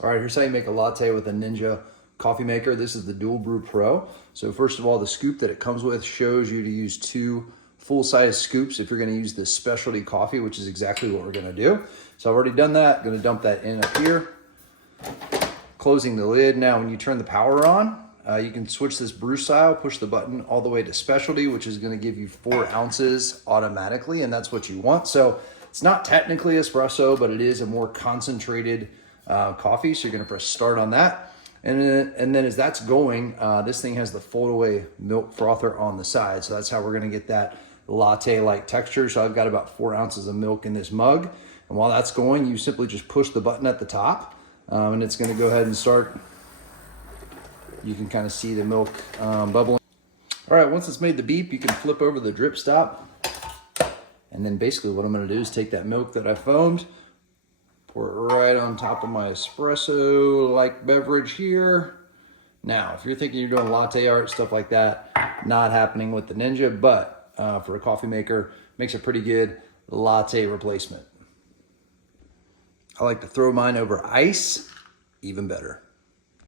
All right, here's how you make a latte with a Ninja coffee maker. This is the Dual Brew Pro. So first of all, the scoop that it comes with shows you to use 2 full-size scoops if you're gonna use this specialty coffee, which is exactly what we're gonna do. So I've already done that. Gonna dump that in up here. Closing the lid. Now, when you turn the power on, you can switch this brew style, push the button all the way to specialty, which is gonna give you 4 ounces automatically, and that's what you want. So it's not technically espresso, but it is a more concentrated coffee. So you're gonna press start on that. And then as that's going, this thing has the fold away milk frother on the side. So that's how we're gonna get that latte-like texture. So I've got about 4 ounces of milk in this mug. And while that's going, you simply just push the button at the top and it's gonna go ahead and start. You can kind of see the milk bubbling. All right, once it's made the beep, you can flip over the drip stop. And then basically what I'm gonna do is take that milk that I foamed, pour it right on top of my espresso-like beverage here. Now, if you're thinking you're doing latte art, stuff like that, not happening with the Ninja, but for a coffee maker, makes a pretty good latte replacement. I like to throw mine over ice, even better.